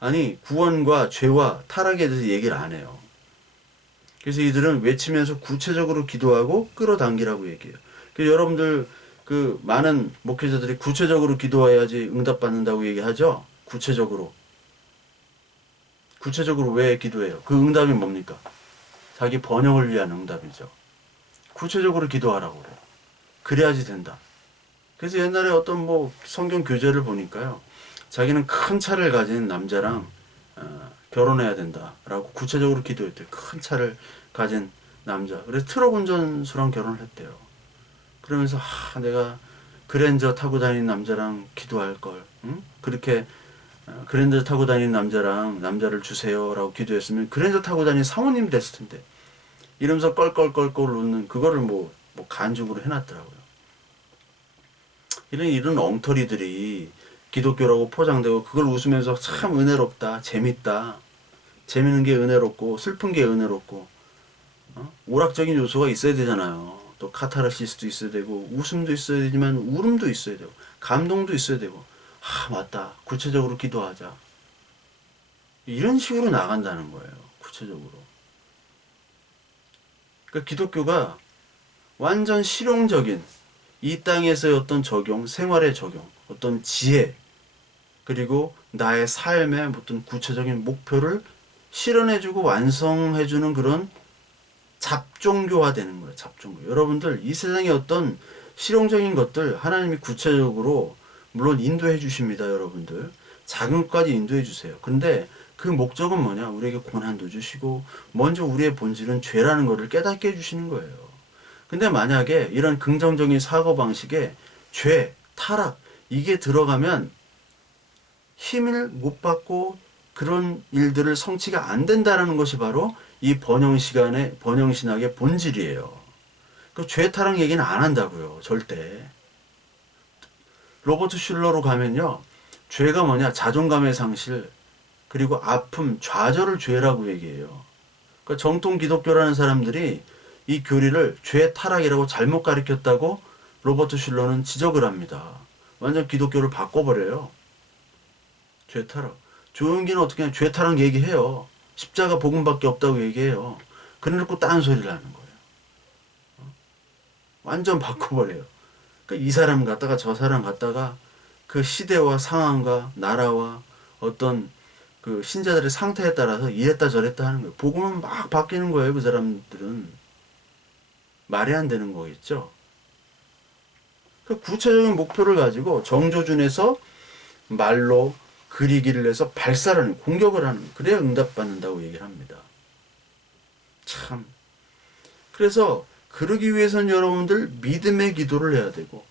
아니, 구원과 죄와 타락에 대해서 얘기를 안 해요. 그래서 이들은 외치면서 구체적으로 기도하고 끌어당기라고 얘기해요. 그래서 여러분들 그 많은 목회자들이 구체적으로 기도해야지 응답받는다고 얘기하죠. 구체적으로 왜 기도해요? 그 응답이 뭡니까? 자기 번영을 위한 응답이죠. 구체적으로 기도하라고 그래요. 그래야지 된다. 그래서 옛날에 어떤 뭐 성경 교재를 보니까요. 자기는 큰 차를 가진 남자랑 결혼해야 된다라고 구체적으로 기도했대요. 큰 차를 가진 남자. 그래서 트럭 운전수랑 결혼을 했대요. 그러면서 내가 그랜저 타고 다니는 남자랑 기도할 걸. 응? 그렇게 그랜저 타고 다니는 남자를 주세요라고 기도했으면 그랜저 타고 다니는 사모님 됐을 텐데. 이러면서 껄껄껄껄 웃는 그거를 뭐 간증으로 해놨더라고요. 이런 엉터리들이 기독교라고 포장되고 그걸 웃으면서 참 은혜롭다, 재밌다. 재밌는 게 은혜롭고 슬픈 게 은혜롭고 오락적인 요소가 있어야 되잖아요. 또 카타르시스도 있어야 되고 웃음도 있어야 되지만 울음도 있어야 되고 감동도 있어야 되고 맞다. 구체적으로 기도하자. 이런 식으로 나간다는 거예요. 구체적으로. 그러니까 기독교가 완전 실용적인 이 땅에서의 어떤 적용, 생활의 적용, 어떤 지혜, 그리고 나의 삶의 어떤 구체적인 목표를 실현해주고 완성해주는 그런 잡종교화되는 거예요. 잡종교. 여러분들 이 세상의 어떤 실용적인 것들 하나님이 구체적으로 물론 인도해 주십니다. 여러분들 작은 것까지 인도해 주세요. 근데 그 목적은 뭐냐? 우리에게 고난도 주시고 먼저 우리의 본질은 죄라는 것을 깨닫게 해주시는 거예요. 근데 만약에 이런 긍정적인 사고방식에 죄, 타락 이게 들어가면 힘을 못 받고 그런 일들을 성취가 안 된다는 것이 바로 이 번영신학의 본질이에요. 그 죄 타락 얘기는 안 한다고요. 절대. 로버트 슐러로 가면요. 죄가 뭐냐? 자존감의 상실, 그리고 아픔, 좌절을 죄라고 얘기해요. 그러니까 정통 기독교라는 사람들이 이 교리를 죄 타락이라고 잘못 가르쳤다고 로버트 슐러는 지적을 합니다. 완전 기독교를 바꿔버려요. 죄 타락. 조용기는 어떻게 하냐? 죄 타락 얘기해요. 십자가 복음밖에 없다고 얘기해요. 그래놓고 딴 소리를 하는 거예요. 완전 바꿔버려요. 그러니까 이 사람 갔다가 저 사람 갔다가 그 시대와 상황과 나라와 어떤 그 신자들의 상태에 따라서 이랬다 저랬다 하는 거예요. 복음은 막 바뀌는 거예요. 그 사람들은. 말이 안 되는 거겠죠. 그 구체적인 목표를 가지고 정조준에서 말로 그리기를 해서 발사를 공격을 하는 그래야 응답받는다고 얘기를 합니다. 참. 그래서 그러기 위해서는 여러분들 믿음의 기도를 해야 되고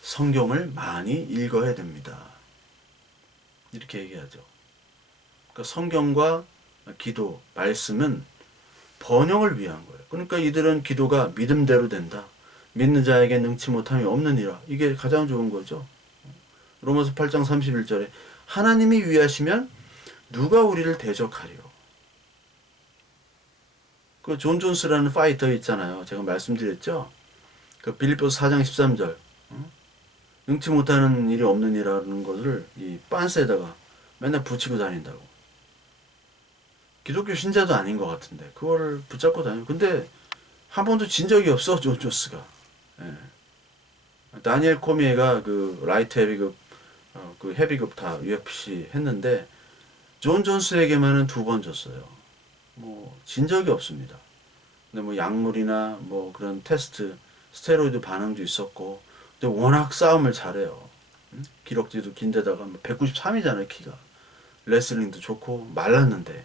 성경을 많이 읽어야 됩니다. 이렇게 얘기하죠. 그러니까 성경과 기도, 말씀은 번영을 위한 거예요. 그러니까 이들은 기도가 믿음대로 된다. 믿는 자에게 능치 못함이 없느니라. 이게 가장 좋은 거죠. 로마서 8장 31절에 하나님이 위하시면 누가 우리를 대적하리요. 그 존 존스라는 파이터 있잖아요. 제가 말씀드렸죠. 그 빌립보서 4장 13절. 능치 못하는 일이 없느니라는 것을 이 빤스에다가 맨날 붙이고 다닌다고. 기독교 신자도 아닌 것 같은데 그거를 붙잡고 다니고. 근데 한 번도 진 적이 없어. 존 존스가. 예. 다니엘 코미에가 그 라이트 헤비 그 그 헤비급 다 UFC 했는데 존 존스에게만은 2번 졌어요. 뭐 진 적이 없습니다. 근데 뭐 약물이나 뭐 그런 테스트, 스테로이드 반응도 있었고, 근데 워낙 싸움을 잘해요. 기럭지도 긴데다가 193이잖아요, 키가. 레슬링도 좋고 말랐는데.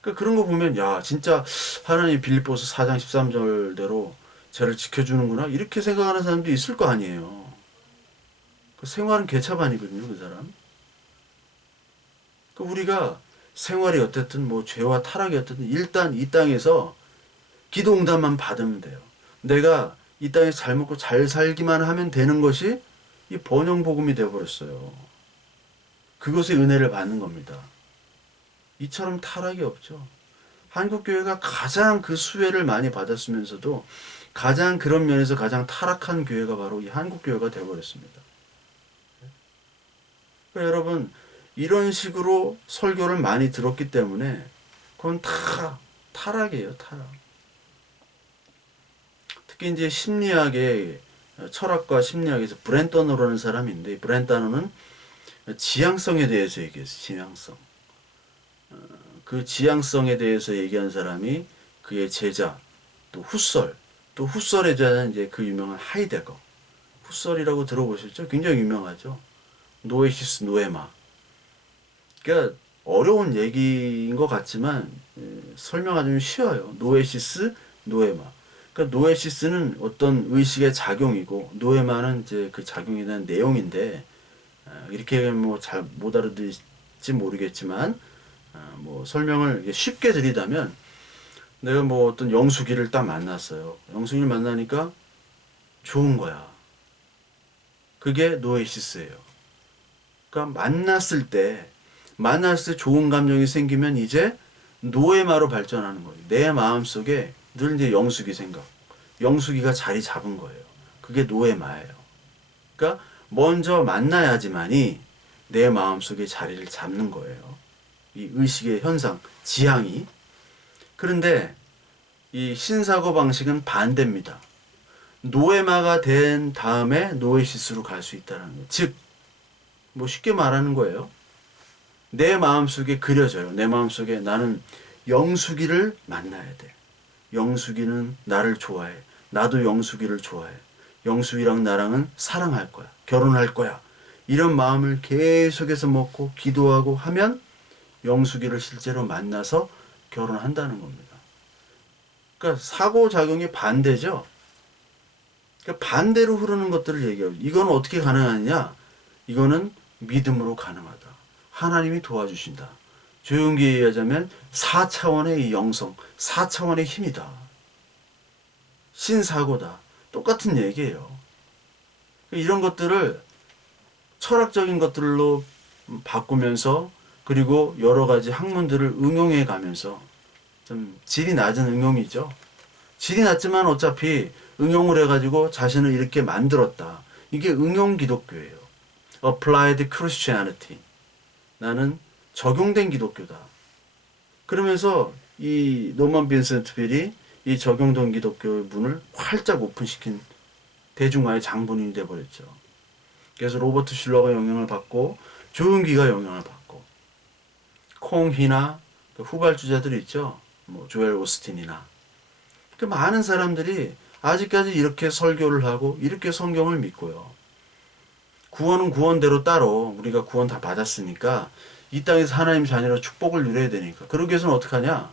그러니까 그런 거 보면 야 진짜 하나님 빌립보서 4장 13절대로 쟤를 지켜주는구나 이렇게 생각하는 사람도 있을 거 아니에요. 그 생활은 개차반이거든요, 그 사람. 그 우리가 생활이 어쨌든 뭐 죄와 타락이 어쨌든 일단 이 땅에서 기도 응답만 받으면 돼요. 내가 이 땅에서 잘 먹고 잘 살기만 하면 되는 것이 이 번영 복음이 되어 버렸어요. 그것의 은혜를 받는 겁니다. 이처럼 타락이 없죠. 한국교회가 가장 그 수혜를 많이 받았으면서도 가장 그런 면에서 가장 타락한 교회가 바로 이 한국교회가 되어버렸습니다. 그러니까 여러분 이런 식으로 설교를 많이 들었기 때문에 그건 다 타락이에요. 타락. 특히 이제 심리학의 철학과 심리학에서 브렌터너라는 사람인데 브렌터너는 지향성에 대해서 얘기했어요. 지향성. 그 지향성에 대해서 얘기한 사람이 그의 제자, 또 후설, 또 후설의 제자는 이제 그 유명한 하이데거. 후설이라고 들어보셨죠? 굉장히 유명하죠. 노에시스 노에마. 그러니까 어려운 얘기인 것 같지만 설명하자면 쉬워요. 노에시스 노에마. 그러니까 노에시스는 어떤 의식의 작용이고 노에마는 이제 그 작용에 대한 내용인데 이렇게 뭐 잘 못 알아들을지 모르겠지만 뭐 설명을 쉽게 드리자면 내가 뭐 어떤 영숙이를 딱 만났어요. 영숙이를 만나니까 좋은 거야. 그게 노에시스예요. 그러니까 만났을 때 좋은 감정이 생기면 이제 노에마로 발전하는 거예요. 내 마음속에 늘 이제 영숙이 생각. 영숙이가 자리 잡은 거예요. 그게 노에마예요. 그러니까 먼저 만나야지만이 내 마음속에 자리를 잡는 거예요. 이 의식의 현상, 지향이. 그런데 이 신사고 방식은 반대입니다. 노에마가 된 다음에 노에시스로 갈 수 있다는 거예요. 즉, 뭐 쉽게 말하는 거예요. 내 마음속에 그려져요. 내 마음속에 나는 영숙이를 만나야 돼. 영숙이는 나를 좋아해. 나도 영숙이를 좋아해. 영숙이랑 나랑은 사랑할 거야. 결혼할 거야. 이런 마음을 계속해서 먹고 기도하고 하면 영숙이를 실제로 만나서 결혼한다는 겁니다. 그러니까 사고작용이 반대죠. 그러니까 반대로 흐르는 것들을 얘기해요. 이건 어떻게 가능하냐? 이거는 믿음으로 가능하다. 하나님이 도와주신다. 조용히 얘기하자면 4차원의 이 영성, 4차원의 힘이다. 신사고다. 똑같은 얘기예요. 이런 것들을 철학적인 것들로 바꾸면서 그리고 여러 가지 학문들을 응용해 가면서 좀 질이 낮은 응용이죠. 질이 낮지만 어차피 응용을 해가지고 자신을 이렇게 만들었다. 이게 응용 기독교예요. Applied Christianity. 나는 적용된 기독교다. 그러면서 이 노만 빈센트 필이 이 적용된 기독교의 문을 활짝 오픈시킨 대중화의 장본인이 되어버렸죠. 그래서 로버트 슐러가 영향을 받고 조용기가 영향을 받고 콩히나 그 후발주자들이 있죠. 뭐 조엘 오스틴이나 그 많은 사람들이 아직까지 이렇게 설교를 하고 이렇게 성경을 믿고요. 구원은 구원대로 따로 우리가 구원 다 받았으니까 이 땅에서 하나님 자녀로 축복을 누려야 되니까 그러기 위해서는 어떡하냐?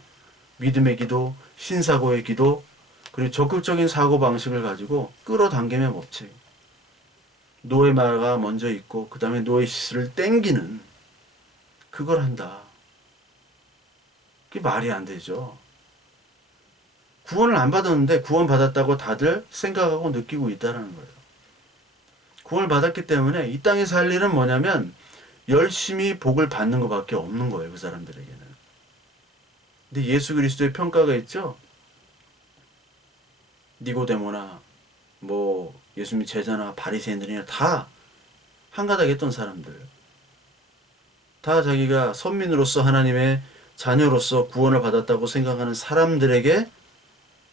믿음의 기도, 신사고의 기도, 그리고 적극적인 사고방식을 가지고 끌어당김의 법칙. 노에마가 먼저 있고 그 다음에 노에시스를 땡기는 그걸 한다. 그게 말이 안 되죠. 구원을 안 받았는데 구원 받았다고 다들 생각하고 느끼고 있다는 거예요. 구원을 받았기 때문에 이 땅에 살 일은 뭐냐면 열심히 복을 받는 것밖에 없는 거예요. 그 사람들에게는. 근데 예수 그리스도의 평가가 있죠. 니고데모나 뭐 예수님 제자나 바리새인들이나 다 한가닥 했던 사람들. 다 자기가 선민으로서 하나님의 자녀로서 구원을 받았다고 생각하는 사람들에게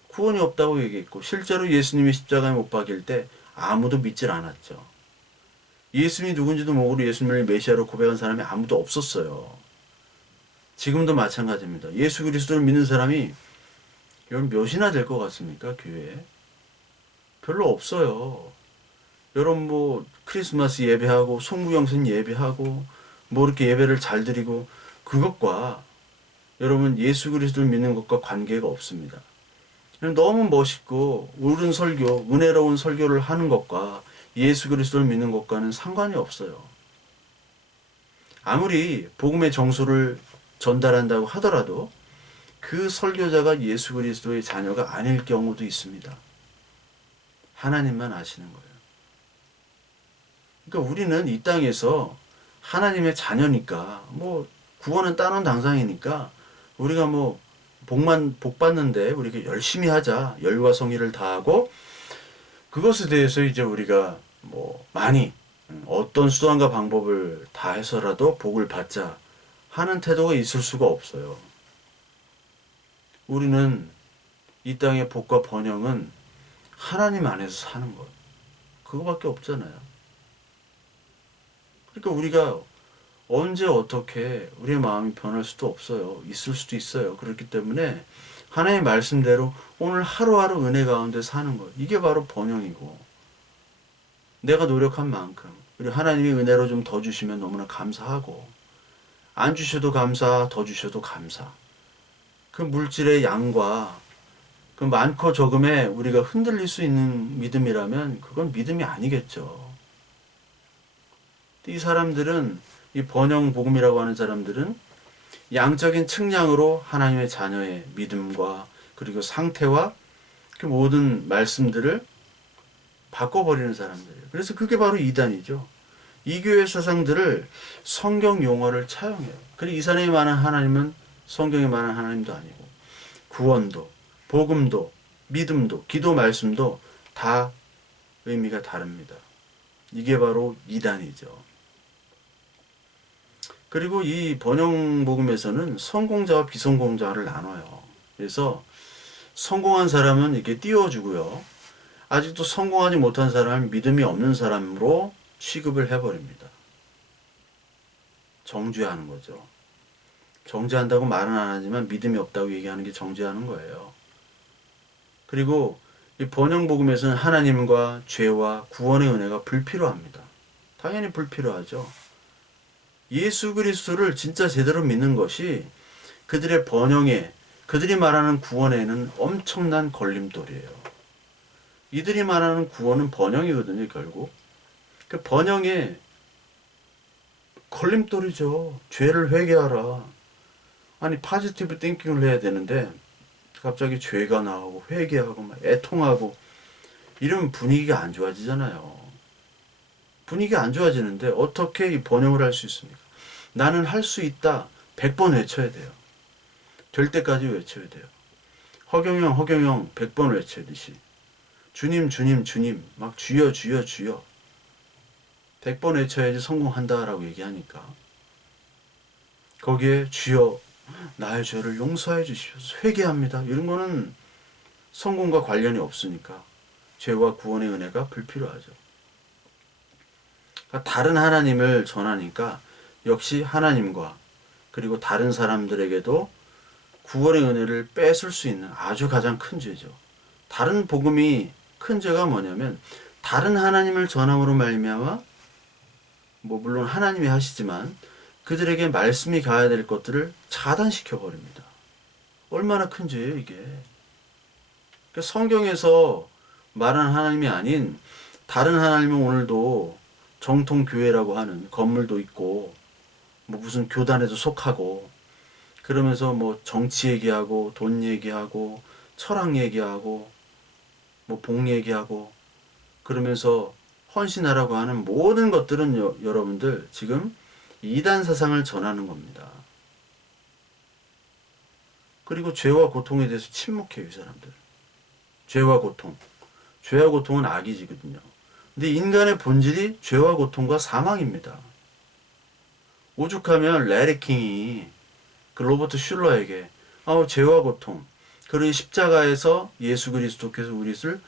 구원이 없다고 얘기했고 실제로 예수님이 십자가에 못 박일 때 아무도 믿질 않았죠. 예수님이 누군지도 모르고 예수님을 메시아로 고백한 사람이 아무도 없었어요. 지금도 마찬가지입니다. 예수 그리스도를 믿는 사람이 여러분 몇이나 될 것 같습니까? 교회에? 별로 없어요. 여러분 뭐 크리스마스 예배하고 송구영신 예배하고 뭐 이렇게 예배를 잘 드리고 그것과 여러분 예수 그리스도를 믿는 것과 관계가 없습니다. 너무 멋있고 옳은 설교, 은혜로운 설교를 하는 것과 예수 그리스도를 믿는 것과는 상관이 없어요. 아무리 복음의 정수를 전달한다고 하더라도 그 설교자가 예수 그리스도의 자녀가 아닐 경우도 있습니다. 하나님만 아시는 거예요. 그러니까 우리는 이 땅에서 하나님의 자녀니까 뭐 구원은 따놓은 당상이니까 우리가 뭐 복 받는데 우리가 열심히 하자, 열과 성의를 다하고 그것에 대해서 이제 우리가 뭐 많이 어떤 수단과 방법을 다해서라도 복을 받자 하는 태도가 있을 수가 없어요. 우리는 이 땅의 복과 번영은 하나님 안에서 사는 것. 그거밖에 없잖아요. 그러니까 우리가 언제 어떻게 우리의 마음이 변할 수도 없어요. 있을 수도 있어요. 그렇기 때문에 하나님의 말씀대로 오늘 하루하루 은혜 가운데 사는 것. 이게 바로 번영이고 내가 노력한 만큼 그리고 하나님이 은혜로 좀 더 주시면 너무나 감사하고 안 주셔도 감사, 더 주셔도 감사. 그 물질의 양과 그 많고 적음에 우리가 흔들릴 수 있는 믿음이라면 그건 믿음이 아니겠죠. 이 사람들은 이 번영 복음이라고 하는 사람들은 양적인 측량으로 하나님의 자녀의 믿음과 그리고 상태와 그 모든 말씀들을 바꿔버리는 사람들이에요. 그래서 그게 바로 이단이죠. 이교의 사상들을 성경 용어를 차용해요. 그리고 이 사람이 말하는 하나님은 성경에 말하는 하나님도 아니고 구원도 복음도 믿음도 기도 말씀도 다 의미가 다릅니다. 이게 바로 이단이죠. 그리고 이 번영 복음에서는 성공자와 비성공자를 나눠요. 그래서 성공한 사람은 이렇게 띄워주고요. 아직도 성공하지 못한 사람은 믿음이 없는 사람으로 취급을 해버립니다. 정죄하는 거죠. 정죄한다고 말은 안 하지만 믿음이 없다고 얘기하는 게 정죄하는 거예요. 그리고 이 번영 복음에서는 하나님과 죄와 구원의 은혜가 불필요합니다. 당연히 불필요하죠. 예수 그리스도를 진짜 제대로 믿는 것이 그들의 번영에, 그들이 말하는 구원에는 엄청난 걸림돌이에요. 이들이 말하는 구원은 번영이거든요, 결국. 그 번영에 걸림돌이죠. 죄를 회개하라. 아니, 파지티브 띵킹을 해야 되는데 갑자기 죄가 나오고 회개하고 막 애통하고 이러면 분위기가 안 좋아지잖아요. 분위기가 안 좋아지는데 어떻게 이 번영을 할 수 있습니까? 나는 할 수 있다. 100번 외쳐야 돼요. 될 때까지 외쳐야 돼요. 허경영 100번 외쳐야듯이. 주님 주님 주님 막 주여 주여 주여 100번 외쳐야지 성공한다라고 얘기하니까 거기에 주여 나의 죄를 용서해 주시옵소서 회개합니다. 이런 거는 성공과 관련이 없으니까 죄와 구원의 은혜가 불필요하죠. 그러니까 다른 하나님을 전하니까 역시 하나님과 그리고 다른 사람들에게도 구원의 은혜를 뺏을 수 있는 아주 가장 큰 죄죠. 다른 복음이 큰 죄가 뭐냐면 다른 하나님을 전함으로 말미암아 뭐 물론 하나님이 하시지만 그들에게 말씀이 가야 될 것들을 차단시켜 버립니다. 얼마나 큰 죄예요 이게. 그러니까 성경에서 말하는 하나님이 아닌 다른 하나님은 오늘도 정통 교회라고 하는 건물도 있고 뭐 무슨 교단에도 속하고 그러면서 뭐 정치 얘기하고 돈 얘기하고 철학 얘기하고 뭐 복 얘기하고 그러면서 헌신하라고 하는 모든 것들은 여러분들 지금 이단 사상을 전하는 겁니다. 그리고 죄와 고통에 대해서 침묵해요, 이 사람들. 죄와 고통. 죄와 고통은 악이지거든요. 근데 인간의 본질이 죄와 고통과 사망입니다. 오죽하면 레리 킹이 그 로버트 슐러에게 죄와 고통 그리고 십자가에서 예수 그리스도께서 우리를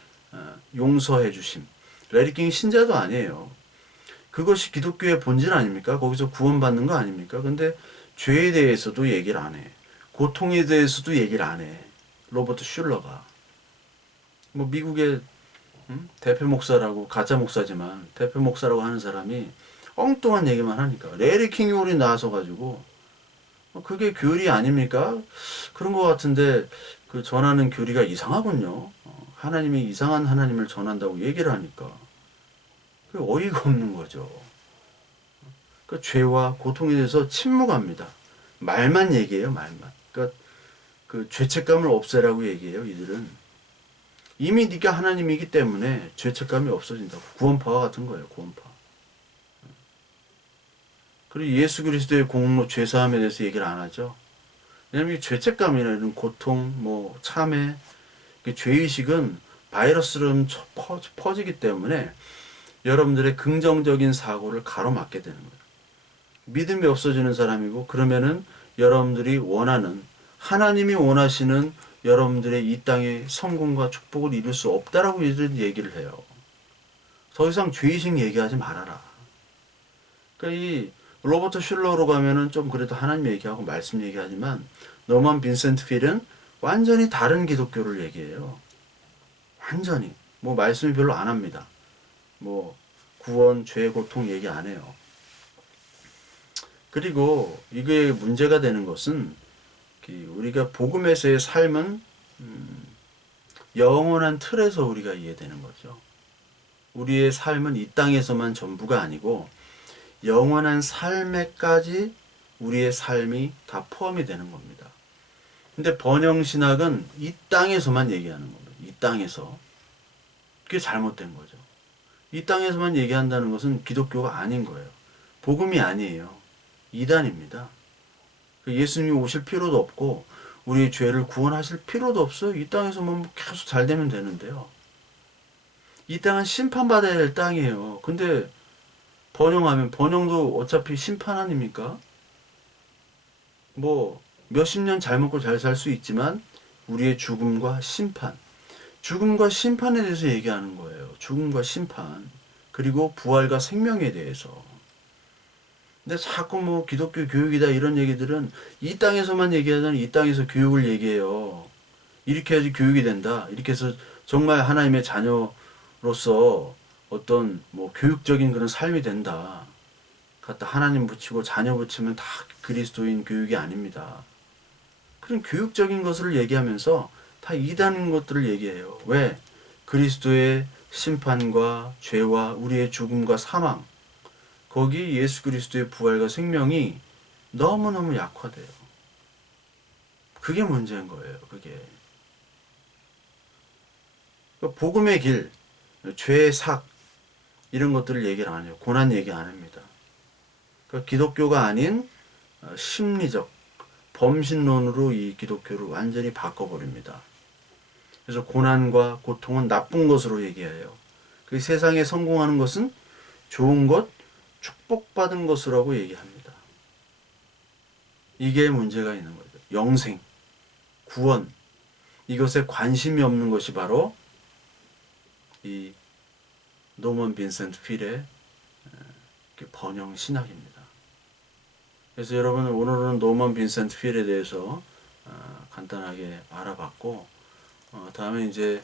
용서해 주심. 레리 킹이 신자도 아니에요. 그것이 기독교의 본질 아닙니까? 거기서 구원받는 거 아닙니까? 근데 죄에 대해서도 얘기를 안 해. 고통에 대해서도 얘기를 안 해. 로버트 슐러가. 뭐 미국의 대표 목사라고, 가짜 목사지만 대표 목사라고 하는 사람이 엉뚱한 얘기만 하니까. 레리 킹홀이 나와서 가지고 그게 교리 아닙니까? 그런 것 같은데 그 전하는 교리가 이상하군요. 하나님이 이상한 하나님을 전한다고 얘기를 하니까 그 어이가 없는 거죠. 그 죄와 고통에 대해서 침묵합니다. 말만 얘기해요, 말만. 그러니까 그 죄책감을 없애라고 얘기해요, 이들은. 이미 네가 하나님이기 때문에 죄책감이 없어진다고. 구원파와 같은 거예요, 구원파. 그리고 예수 그리스도의 공로 죄사함에 대해서 얘기를 안 하죠. 왜냐하면 죄책감이나 이런 고통, 뭐 참회, 죄의식은 바이러스로 퍼지기 때문에 여러분들의 긍정적인 사고를 가로막게 되는 거예요. 믿음이 없어지는 사람이고, 그러면은 여러분들이 원하는, 하나님이 원하시는 여러분들의 이 땅의 성공과 축복을 이룰 수 없다라고 이들은 얘기를 해요. 더 이상 죄의식 얘기하지 말아라. 그러니까 이 로버트 슐러로 가면은 좀 그래도 하나님 얘기하고 말씀 얘기하지만, 노만 빈센트 필은 완전히 다른 기독교를 얘기해요. 완전히. 뭐 말씀이 별로 안 합니다. 뭐 구원, 죄, 고통 얘기 안 해요. 그리고 이게 문제가 되는 것은 우리가 복음에서의 삶은 영원한 틀에서 우리가 이해되는 거죠. 우리의 삶은 이 땅에서만 전부가 아니고 영원한 삶에까지 우리의 삶이 다 포함이 되는 겁니다. 근데 번영신학은 이 땅에서만 얘기하는 겁니다. 이 땅에서. 그게 잘못된 거죠. 이 땅에서만 얘기한다는 것은 기독교가 아닌 거예요. 복음이 아니에요. 이단입니다. 예수님이 오실 필요도 없고 우리의 죄를 구원하실 필요도 없어요. 이 땅에서만 계속 잘 되면 되는데요. 이 땅은 심판받아야 될 땅이에요. 근데 번영하면, 번영도 어차피 심판 아닙니까? 뭐 몇십 년 잘 먹고 잘 살 수 있지만 우리의 죽음과 심판, 죽음과 심판에 대해서 얘기하는 거예요. 죽음과 심판, 그리고 부활과 생명에 대해서. 근데 자꾸 뭐 기독교 교육이다 이런 얘기들은 이 땅에서만 얘기하자면 이 땅에서 교육을 얘기해요. 이렇게 해야지 교육이 된다. 이렇게 해서 정말 하나님의 자녀로서 어떤 뭐 교육적인 그런 삶이 된다. 갖다 하나님 붙이고 자녀 붙이면 다 그리스도인 교육이 아닙니다. 그런 교육적인 것을 얘기하면서 다 이단인 것들을 얘기해요. 왜? 그리스도의 심판과 죄와 우리의 죽음과 사망, 거기 예수 그리스도의 부활과 생명이 너무너무 약화돼요. 그게 문제인 거예요. 그게. 복음의 길, 죄의 삭, 이런 것들을 얘기를 안 해요. 고난 얘기 안 합니다. 그러니까 기독교가 아닌 심리적, 범신론으로 이 기독교를 완전히 바꿔버립니다. 그래서 고난과 고통은 나쁜 것으로 얘기해요. 그 세상에 성공하는 것은 좋은 것, 축복받은 것이라고 얘기합니다. 이게 문제가 있는 거죠. 영생, 구원, 이것에 관심이 없는 것이 바로 이 노먼 빈센트 필의 번영 신학입니다. 그래서 여러분, 오늘은 노먼 빈센트 필에 대해서 간단하게 알아봤고, 다음에 이제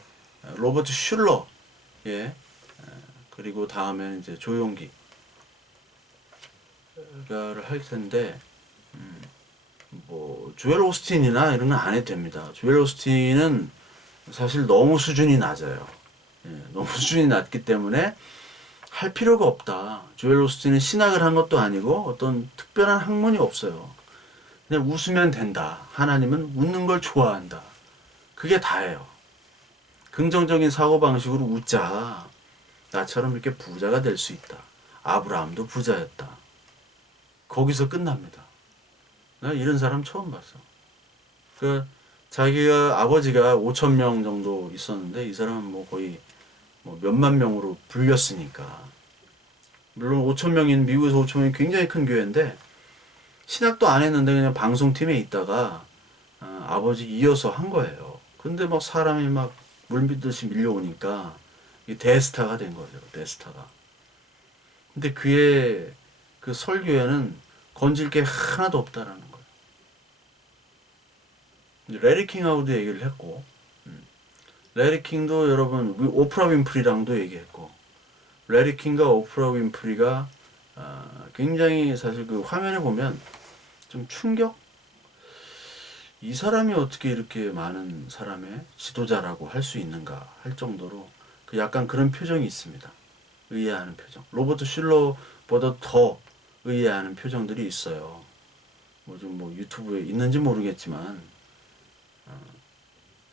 로버트 슐러의, 그리고 다음에는 이제 조용기를 할 텐데, 뭐 조엘 오스틴이나 이런 건 안 해도 됩니다. 조엘 오스틴은 사실 너무 수준이 낮아요. 너무 수준이 낮기 때문에 할 필요가 없다. 조엘 오스틴은 신학을 한 것도 아니고 어떤 특별한 학문이 없어요. 그냥 웃으면 된다. 하나님은 웃는 걸 좋아한다. 그게 다예요. 긍정적인 사고방식으로 웃자. 나처럼 이렇게 부자가 될 수 있다. 아브라함도 부자였다. 거기서 끝납니다. 나 이런 사람 처음 봤어. 자기가 아버지가 5천 명 정도 있었는데 이 사람은 뭐 거의 뭐 몇만 명으로 불렸으니까. 물론 5천 명인, 미국에서 5천 명이 굉장히 큰 교회인데 신학도 안 했는데 그냥 방송팀에 있다가 아버지 이어서 한 거예요. 근데 막 사람이 막 물밀듯이 밀려오니까 대스타가 된 거죠. 대스타가. 근데 그의 그 설교에는 건질 게 하나도 없다라는 거예요. 레리 킹하고도 얘기를 했고, 레리 킹도 여러분 오프라 윈프리랑도 얘기했고, 레리 킹과 오프라 윈프리가 굉장히 사실 그 화면에 보면 좀 충격? 이 사람이 어떻게 이렇게 많은 사람의 지도자라고 할 수 있는가 할 정도로 그 약간 그런 표정이 있습니다. 의아해하는 표정. 로버트 슐러보다 더 의아해하는 표정들이 있어요. 뭐 좀 뭐 유튜브에 있는지 모르겠지만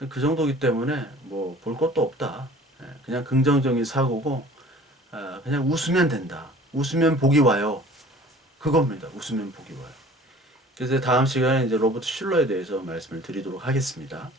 그 정도기 때문에 뭐 볼 것도 없다. 그냥 긍정적인 사고고 그냥 웃으면 된다. 웃으면 복이 와요. 그겁니다. 웃으면 복이 와요. 그래서 다음 시간에 이제 로버트 슐러에 대해서 말씀을 드리도록 하겠습니다.